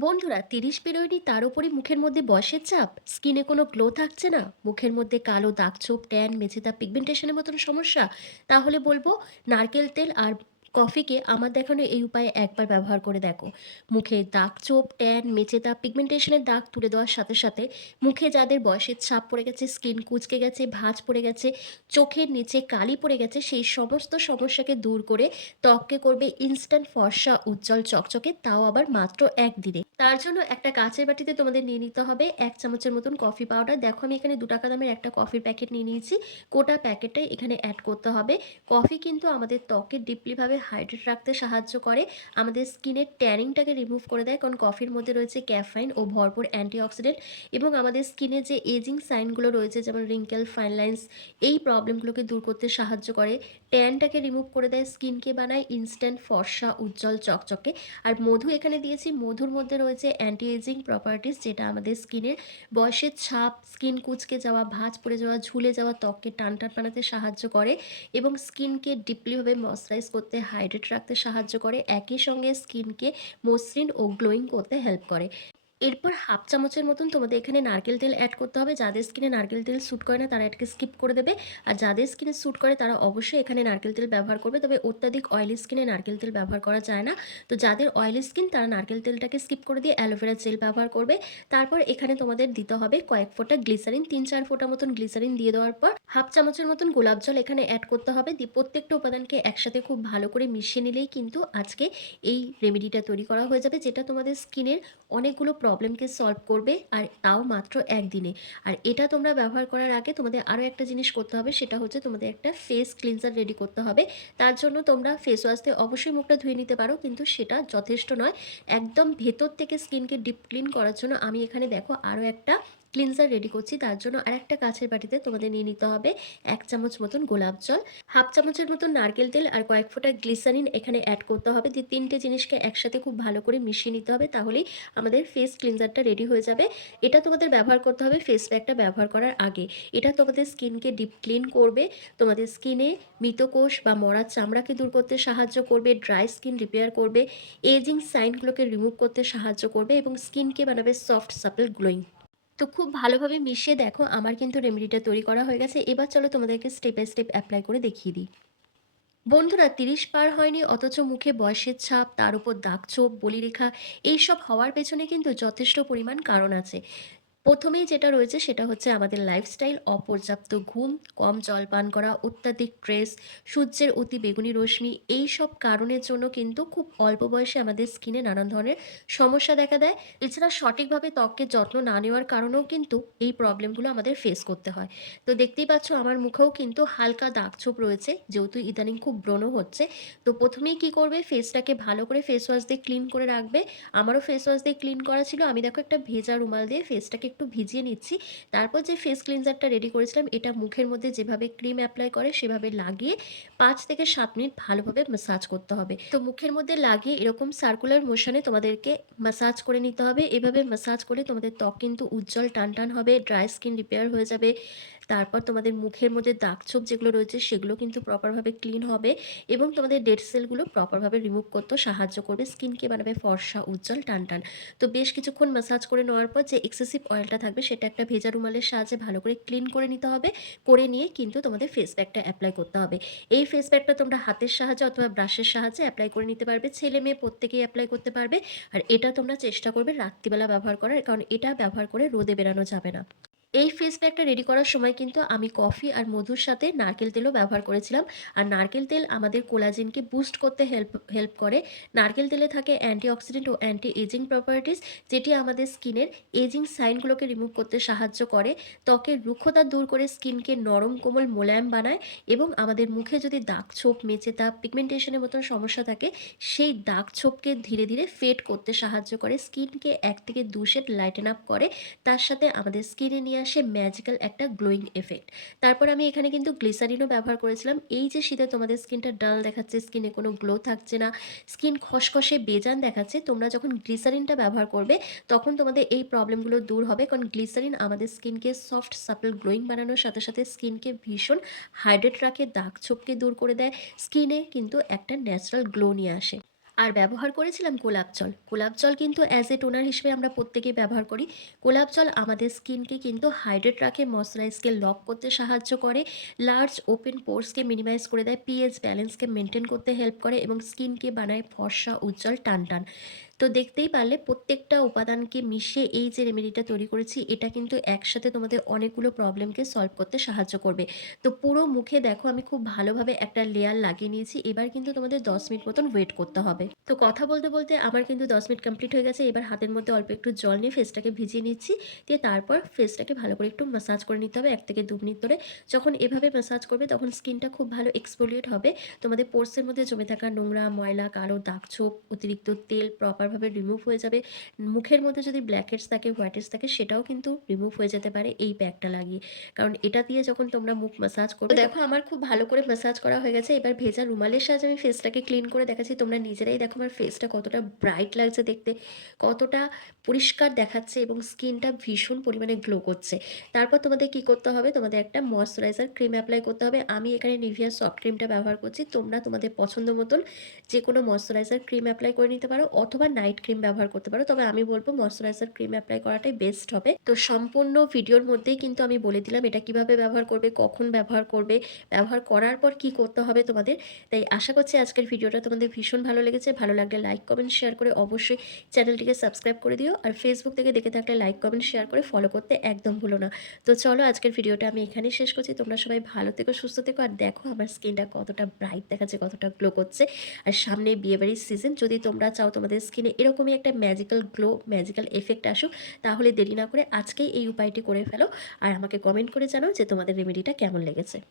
বন্ধুরা, তিরিশ পেরোয়নি তার উপরে মুখের মধ্যে বয়সের চাপ? স্কিনে কোনো গ্লো থাকছে না? মুখের মধ্যে কালো দাগ, ছোপ, ট্যান মেঝেদা পিগমেন্টেশনের মতন সমস্যা? তাহলে বলব, নারকেল তেল আর কফিকে আমার দেখানো এই উপায়ে একবার ব্যবহার করে দেখো। মুখে দাগ চোপ ট্যান মেচে দাগ পিগমেন্টেশনের দাগ তুলে দেওয়ার সাথে সাথে মুখে যাদের বয়সের ছাপ পড়ে গেছে স্কিন কুচকে গেছে, ভাঁজ পড়ে গেছে, চোখের নিচে কালি পড়ে গেছে, সেই সমস্ত সমস্যাকে দূর করে ত্বককে করবে ইনস্ট্যান্ট ফর্সা, উজ্জ্বল চকচকে, তাও আবার মাত্র একদিনে। তার জন্য একটা কাঁচের বাটিতে তোমাদের নিয়ে নিতে হবে এক চামচের মতন কফি পাউডার দেখো আমি এখানে দু টাকা দামের একটা কফির প্যাকেট নিয়ে নিয়েছি। গোটা প্যাকেটটাই এখানে অ্যাড করতে হবে। কফি কিন্তু আমাদের ত্বককে ডিপলিভাবে হাইড্রেট রাখতে সাহায্য করে। আমাদের স্কিনের ট্যানিংটাকে রিমুভ করে দেয়, কারণ কফির মধ্যে রয়েছে ক্যাফাইন ও ভরপুর অ্যান্টিঅক্সিডেন্ট এবং আমাদের স্কিনে যে এজিং সাইনগুলো রয়েছে, যেমন রিঙ্কেল ফাইন লাইন্স এই প্রবলেমগুলোকে দূর করতে সাহায্য করে। ট্যানটাকে রিমুভ করে দেয় স্কিনকে বানায় ইনস্ট্যান্ট ফর্সা, উজ্জ্বল চকচকে। আর মধু এখানে দিয়েছি, মধুর মধ্যে রয়েছে অ্যান্টি এজিং প্রপার্টিস যেটা আমাদের স্কিনের বয়সের ছাপ স্কিন কুচকে যাওয়া, ভাঁজ পড়ে যাওয়া, ঝুলে যাওয়া ত্বককে টান টান বানাতে সাহায্য করে এবং স্কিনকে ডিপলিভাবে ময়শ্চারাইজ করতে হাইড্রেট রাখতে সাহায্য করে। একই সঙ্গে স্কিনকে মসৃণ ও গ্লোয়িং করতে হেল্প করে। এরপর হাফ চামচের মতন তোমাদের এখানে নারকেল তেল অ্যাড করতে হবে। যাদের স্কিনে নারকেল তেল স্যুট করে না, তারা এটাকে স্কিপ করে দেবে। আর যাদের স্কিনে স্যুট করে, তারা অবশ্যই এখানে নারকেল তেল ব্যবহার করবে। তবে অত্যাধিক অয়েলি স্কিনে নারকেল তেল ব্যবহার করা যায় না। তো যাদের অয়েলি স্কিন তারা নারকেল তেলটাকে স্কিপ করে দিয়ে অ্যালোভেরা জেল ব্যবহার করবে। তারপর এখানে তোমাদের দিতে হবে কয়েক ফোঁটা গ্লিসারিন তিন চার ফোঁটা মতন গ্লিসারিন দিয়ে দেওয়ার পর হাফ চামচের মতন গোলাপ জল এখানে অ্যাড করতে হবে। দিয়ে প্রত্যেকটা উপাদানকে একসাথে খুব ভালো করে মিশিয়ে নিলেই কিন্তু আজকে এই রেমেডিটা তৈরি করা হয়ে যাবে, যেটা তোমাদের স্কিনের অনেকগুলো প্রবলেমকে সলভ করবে, আর তাও মাত্র একদিনে। আর এটা তোমরা ব্যবহার করার আগে তোমাদের আরও একটা জিনিস করতে হবে, সেটা হচ্ছে তোমাদের একটা ফেস ক্লিনজার রেডি করতে হবে। তার জন্য তোমরা ফেস ওয়াশতে অবশ্যই মুখটা ধুয়ে নিতে পারো, কিন্তু সেটা যথেষ্ট নয়। একদম ভেতর থেকে স্কিনকে ডিপ ক্লিন করার জন্য আমি এখানে দেখো আরও একটা ক্লিনজার রেডি করছি, তার জন্য আর একটা কাছের বাটিতে তোমাদের নিয়ে নিতে হবে এক চামচ মতন গোলাপ জল, হাফ চামচের মতন নারকেল তেল আর কয়েক ফোঁটা গ্লিসারিন এখানে অ্যাড করতে হবে। দিয়ে তিনটে জিনিসকে একসাথে খুব ভালো করে মিশিয়ে নিতে হবে, তাহলেই আমাদের ফেস ক্লিনজারটা রেডি হয়ে যাবে। এটা তোমাদের ব্যবহার করতে হবে ফেস প্যাকটা ব্যবহার করার আগে। এটা তোমাদের স্কিনকে ডিপ ক্লিন করবে, তোমাদের স্কিনে মৃতকোষ বা মরার চামড়াকে দূর করতে সাহায্য করবে ড্রাই স্কিন রিপেয়ার করবে এজিং সাইনগুলোকে রিমুভ করতে সাহায্য করবে এবং স্কিনকে বানাবে সফট সাপল গ্লোয়িং তো খুব ভালোভাবে মিশিয়ে দেখো, আমার কিন্তু রেমেডিটা তৈরি করা হয়ে গেছে। এবার চলো তোমাদেরকে স্টেপ বাই স্টেপ অ্যাপ্লাই করে দেখিয়ে দিই। বন্ধুরা, তিরিশ পার হয়নি, অথচ মুখে বয়সের ছাপ, তার উপর দাগ চোপ বলিরেখা, এইসব হওয়ার পেছনে কিন্তু যথেষ্ট পরিমাণ কারণ আছে। প্রথমেই যেটা রয়েছে সেটা হচ্ছে আমাদের লাইফস্টাইল অপর্যাপ্ত ঘুম, কম জল পান করা, অত্যাধিক স্ট্রেস সূর্যের অতি বেগুনি রশ্মি এই সব কারণের জন্য কিন্তু খুব অল্প বয়সে আমাদের স্কিনে নানান ধরনের সমস্যা দেখা দেয়। এছাড়া সঠিকভাবে ত্বকের যত্ন না নেওয়ার কারণেও কিন্তু এই প্রবলেমগুলো আমাদের ফেস করতে হয়। তো দেখতেই পাচ্ছ আমার মুখেও কিন্তু হালকা দাগ ছোপ রয়েছে, যেহেতু ইদানিং খুব ব্রণ হচ্ছে। তো প্রথমেই কি করবে? ফেসটাকে ভালো করে ফেস ওয়াশ দিয়ে ক্লিন করে রাখবে। আমারও ফেস ওয়াশ দিয়ে ক্লিন করা ছিল। আমি দেখো একটা ভেজা রুমাল দিয়ে ফেসটাকে একটু ভিজিয়ে নিচ্ছি। তারপর যে ফেস ক্লিনজারটা রেডি করেছিলাম, এটা মুখের মধ্যে যেভাবে ক্রিম অ্যাপ্লাই করে, সেভাবে লাগিয়ে পাঁচ থেকে সাত মিনিট ভালোভাবে ম্যাসাজ করতে হবে। তো মুখের মধ্যে লাগিয়ে এরকম সার্কুলার মোশনে তোমাদেরকে ম্যাসাজ করে নিতে হবে। এভাবে ম্যাসাজ করে তোমাদের ত্বক কিন্তু উজ্জ্বল টান টান হবে ড্রাই স্কিন রিপেয়ার হয়ে যাবে। তারপর তোমাদের মুখের মধ্যে দাগ ছোপ যেগুলো রয়েছে, সেগুলো কিন্তু প্রপারভাবে ক্লিন হবে এবং তোমাদের ডেড সেলগুলো প্রপারভাবে রিমুভ করতে সাহায্য করবে। স্কিনকে বানাবে ফর্সা, উজ্জ্বল টান টান তো বেশ কিছুক্ষণ ম্যাসাজ করে নেওয়ার পর যে এক্সেসিভ অয়েলটা থাকবে, সেটা একটা ভেজা রুমালের সাহায্যে ভালো করে ক্লিন করে নিতে হবে। করে নিয়ে কিন্তু তোমাদের ফেস প্যাকটা অ্যাপ্লাই করতে হবে। এই ফেস প্যাকটা তোমরা হাতের সাহায্যে অথবা ব্রাশের সাহায্যে অ্যাপ্লাই করে নিতে পারবে। ছেলে মেয়ে প্রত্যেকেই অ্যাপ্লাই করতে পারবে। আর এটা তোমরা চেষ্টা করবে রাত্রিবেলা ব্যবহার করার, কারণ এটা ব্যবহার করে রোদে বেরানো যাবে না। এই ফেস প্যাকটা রেডি করার সময় কিন্তু আমি কফি আর মধুর সাথে নারকেল তেলও ব্যবহার করেছিলাম। আর নারকেল তেল আমাদের কোলাজেনকে বুস্ট করতে হেল্প হেল্প করে। নারকেল তেলে থাকে অ্যান্টিঅক্সিডেন্ট ও অ্যান্টি এজিং প্রপার্টিস যেটি আমাদের স্কিনের এজিং সাইনগুলোকে রিমুভ করতে সাহায্য করে। ত্বকের রুক্ষতা দূর করে স্কিনকে নরম, কোমল মোলায়েম বানায় এবং আমাদের মুখে যদি দাগ ছোপ মেচে তা পিগমেন্টেশনের মতন সমস্যা থাকে, সেই দাগ ছোপকে ধীরে ধীরে ফেড করতে সাহায্য করে। স্কিনকে এক থেকে দু শেড লাইটেন আপ করে। তার সাথে আমাদের স্কিনে নিয়ে আসে ম্যাজিক্যাল একটা গ্লোয়িং এফেক্ট তারপর আমি এখানে কিন্তু গ্লিসারিনও ব্যবহার করেছিলাম। এই যে শীতে তোমাদের স্কিনটা ডাল দেখাচ্ছে স্কিনে কোনো গ্লো থাকছে না স্কিন খসখসে বেজান দেখাচ্ছে, তোমরা যখন গ্লিসারিনটা ব্যবহার করবে, তখন তোমাদের এই প্রবলেমগুলো দূর হবে। কারণ গ্লিসারিন আমাদের স্কিনকে সফট সাপল গ্লোয়িং বানানোর সাথে সাথে স্কিনকে ভীষণ হাইড্রেট রাখে, দাগ ছোপকে দূর করে দেয়। স্কিনে কিন্তু একটা ন্যাচারাল গ্লো নিয়ে আসে। আর ব্যবহার করেছিলাম গোলাপ জল। গোলাপ জল কিন্তু অ্যাজ এ টোনার হিসেবে আমরা প্রত্যেকেই ব্যবহার করি। গোলাপ জল আমাদের স্কিনকে কিন্তু হাইড্রেট রাখে, ময়েশ্চারাইজকে লক করতে সাহায্য করে, লার্জ ওপেন পোর্সকে মিনিমাইজ করে দেয়, পিএইচ ব্যালেন্সকে মেনটেন করতে হেল্প করে এবং স্কিনকে বানায় ফর্সা, উজ্জ্বল, টানটান। তো দেখতেই পারলে প্রত্যেকটা উপাদানকে মিশিয়ে এই যে রেমেডিটা তৈরি করেছি এটা কিন্তু একসাথে তোমাদের অনেকগুলো প্রবলেমকে সলভ করতে সাহায্য করবে। তো পুরো মুখে দেখো আমি খুব ভালোভাবে একটা লেয়ার লাগিয়ে নিয়েছি। এবার কিন্তু তোমাদের ১০ মিনিট মতন ওয়েট করতে হবে। তো কথা বলতে, বলতে আমার কিন্তু ১০ মিনিট কমপ্লিট হয়ে গেছে। এবার হাতের মধ্যে অল্প একটু জল নিয়ে ফেসটাকে ভিজিয়ে নিচ্ছি। দিয়ে তারপর ফেসটাকে ভালো করে একটু ম্যাসাজ করে নিতে হবে এক থেকে ২ মিনিট ধরে। যখন এভাবে ম্যাসাজ করবে তখন স্কিনটা খুব ভালো এক্সফোলিয়েট হবে। তোমাদের পোর্সের মধ্যে জমে থাকা নোংরা, ময়লা, কালো দাগ-ছোপ, অতিরিক্ত তেল প্রপারভাবে রিমুভ হয়ে যাবে। মুখের মধ্যে যদি ব্ল্যাক হেডস থাকে, হোয়াইট হেডস থাকে সেটাও কিন্তু রিমুভ হয়ে যেতে পারে এই প্যাকটা লাগিয়ে। কারণ এটা দিয়ে যখন তোমরা মুখ ম্যাসাজ করবে দেখো আমার খুব ভালো করে ম্যাসাজ করা হয়ে গেছে। এবার ভেজা রুমালের সাহায্যে আমি ফেসটাকে ক্লিন করে দেখাচ্ছি। তোমরা নিজেরাই দেখো আমার ফেসটা কতটা ব্রাইট লাগছে দেখতে, কতটা পরিষ্কার দেখাচ্ছে এবং স্কিনটা ভীষণ পরিমাণে গ্লো করছে। তারপর তোমাদের কি করতে হবে? তোমাদের একটা ময়েশ্চারাইজার ক্রিম অ্যাপ্লাই করতে হবে। আমি এখানে নিভিয়া সফট ক্রিমটা ব্যবহার করছি। তোমরা তোমাদের পছন্দ মতন যে কোনো ময়েশ্চারাইজার ক্রিম অ্যাপ্লাই করে নিতে পারো অথবা নাইট ক্রিম ব্যবহার করতে পারো। তবে আমি বলব ময়েশ্চারাইজার ক্রিম অ্যাপ্লাই করাটাই বেস্ট হবে। তো সম্পূর্ণ ভিডিওর মধ্যেই কিন্তু আমি বলে দিলাম এটা কীভাবে ব্যবহার করবে, কখন ব্যবহার করবে, ব্যবহার করার পর কি করতে হবে তোমাদের। তাই আশা করছি আজকের ভিডিওটা তোমাদের ভীষণ ভালো লেগেছে। ভালো লাগলে লাইক, কমেন্ট, শেয়ার করে অবশ্যই চ্যানেলটিকে সাবস্ক্রাইব করে দিও। আর ফেসবুক থেকে দেখে থাকলে লাইক, কমেন্ট, শেয়ার করে ফলো করতে একদম ভুলো না। তো চলো আজকের ভিডিওটা আমি এখানেই শেষ করছি। তোমরা সবাই ভালো থেকো, সুস্থ থেকো আর দেখো আমার স্কিনটা কতটা ব্রাইট দেখাচ্ছে, কতটা গ্লো করছে। আর সামনে বিয়েবাড়ির সিজন যদি তোমরা চাও তোমাদের স্কিনে এরকমই একটা ম্যাজিক্যাল গ্লো, ম্যাজিক্যাল এফেক্ট আসুক তাহলে দেরি না করে আজকেই এই উপায়টি করে ফেলো। আর আমাকে কমেন্ট করে জানাও যে তোমাদের রেমেডিটা কেমন লেগেছে।